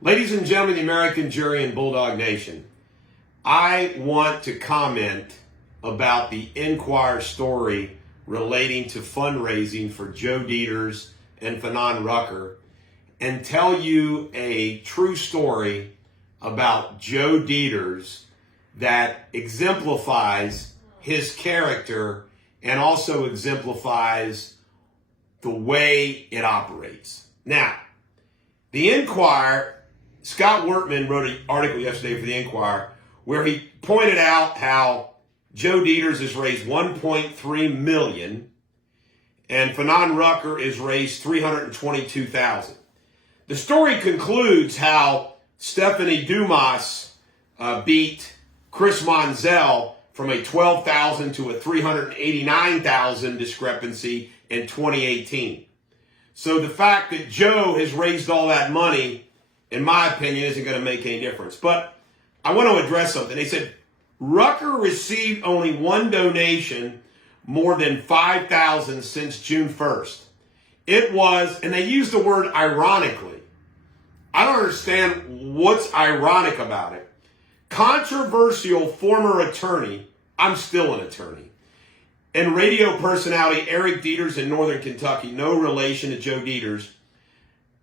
Ladies and gentlemen, the American jury and Bulldog Nation, I want to comment about the Enquirer story relating to fundraising for Joe Deters and Fanon Rucker and tell you a true story about Joe Deters that exemplifies his character and also exemplifies the way it operates. Now, the Enquirer, Scott Wortman wrote an article yesterday for the Enquirer where he pointed out how Joe Deters has raised $1.3 million and Fanon Rucker has raised $322,000. The story concludes how Stephanie Dumas beat Chris Monzel from a $12,000 to a $389,000 discrepancy in 2018. So the fact that Joe has raised all that money, in my opinion, isn't going to make any difference. But I want to address something. They said Rucker received only one donation more than $5,000 since June 1st. It was, and they used the word ironically. I don't understand what's ironic about it. Controversial former attorney, I'm still an attorney, and radio personality Eric Deters in Northern Kentucky, no relation to Joe Deters.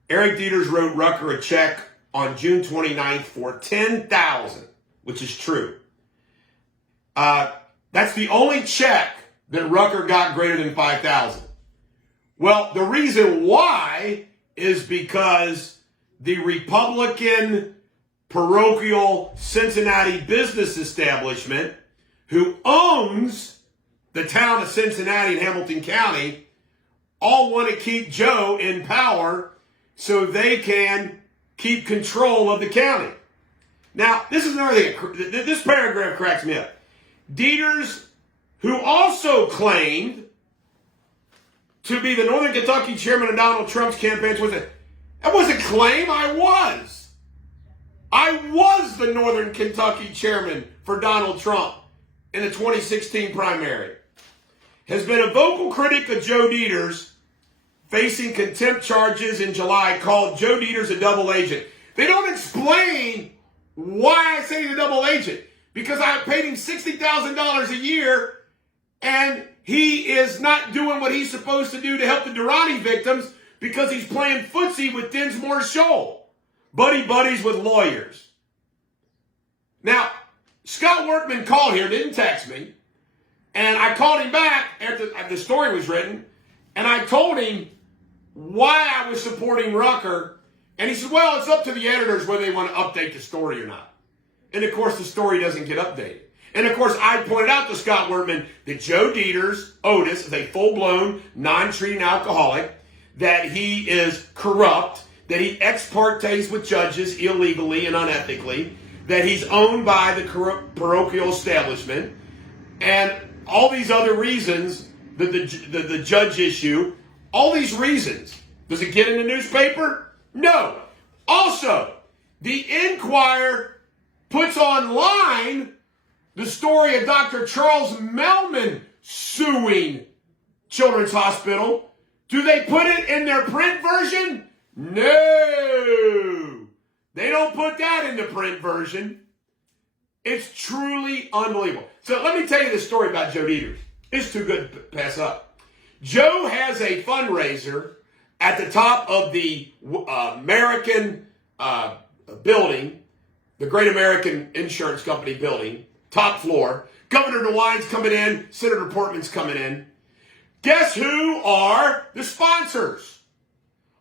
Eric Deters wrote Rucker a check on June 29th for $10,000, which is true. That's the only check that Rucker got greater than $5,000. Well, the reason why is because the Republican parochial Cincinnati business establishment who owns the town of Cincinnati and Hamilton County all want to keep Joe in power so they can keep control of the county. Now, this is another thing. This paragraph cracks me up. Deters, who also claimed to be the Northern Kentucky chairman of Donald Trump's campaign, that wasn't claim, I was the Northern Kentucky chairman for Donald Trump in the 2016 primary, has been a vocal critic of Joe Deters, facing contempt charges in July, called Joe Deters a double agent. They don't explain why I say he's a double agent, because I paid him $60,000 a year and he is not doing what he's supposed to do to help the Durrani victims because he's playing footsie with Dinsmore Shoal, buddies with lawyers. Now, Scott Wortman called here, didn't text me, and I called him back after the story was written, and I told him why I was supporting Rucker, and he said, well, it's up to the editors whether they want to update the story or not. And, of course, the story doesn't get updated. And, of course, I pointed out to Scott Wortman that Joe Deters, Otis, is a full-blown, non-treating alcoholic, that he is corrupt, that he ex partes with judges illegally and unethically, that he's owned by the parochial establishment, and all these other reasons, the judge issue, all these reasons. Does it get in the newspaper? No. Also, the Enquirer puts online the story of Dr. Charles Melman suing Children's Hospital. Do they put it in their print version? No. They don't put that in the print version. It's truly unbelievable. So let me tell you the story about Joe Deters. It's too good to pass up. Joe has a fundraiser at the top of the American building, the Great American Insurance Company building, top floor. Governor DeWine's coming in. Senator Portman's coming in. Guess who are the sponsors?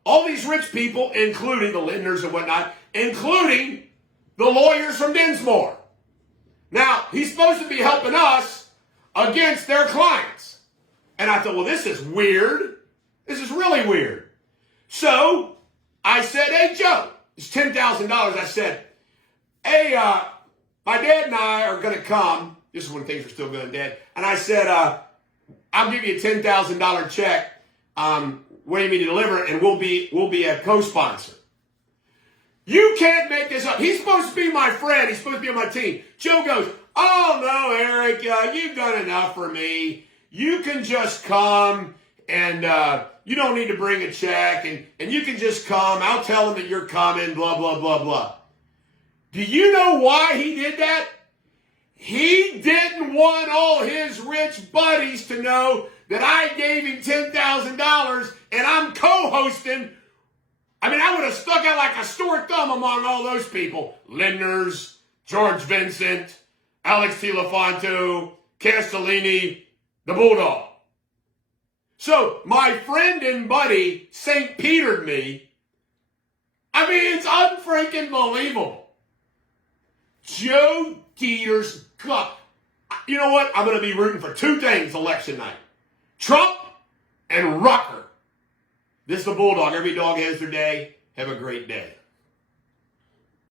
All these rich people, including the Lindners and whatnot, including the lawyers from Dinsmore. Now, he's supposed to be helping us against their clients. And I thought, well, this is weird. This is really weird. So I said, hey, Joe, it's $10,000. I said, hey, my dad and I are going to come. This is when things were still going, Dad. And I said, I'll give you a $10,000 check. What do you mean to deliver it? And we'll be a co-sponsor. You can't make this up. He's supposed to be my friend. He's supposed to be on my team. Joe goes, oh, no, Eric, you've done enough for me. You can just come and you don't need to bring a check, and you can just come. I'll tell him that you're coming, blah, blah, blah, blah. Do you know why he did that? He didn't want all his rich buddies to know that I gave him $10,000 and I'm co-hosting. I mean, I would have stuck out like a sore thumb among all those people. Lindners, George Vincent, Alex Tilafonto, Castellini, the Bulldog. So my friend and buddy St. Petered me. I mean, it's unfreaking believable. Joe Deters, God, you know what? I'm going to be rooting for two things election night. Trump and Rucker. This is the Bulldog. Every dog has their day. Have a great day.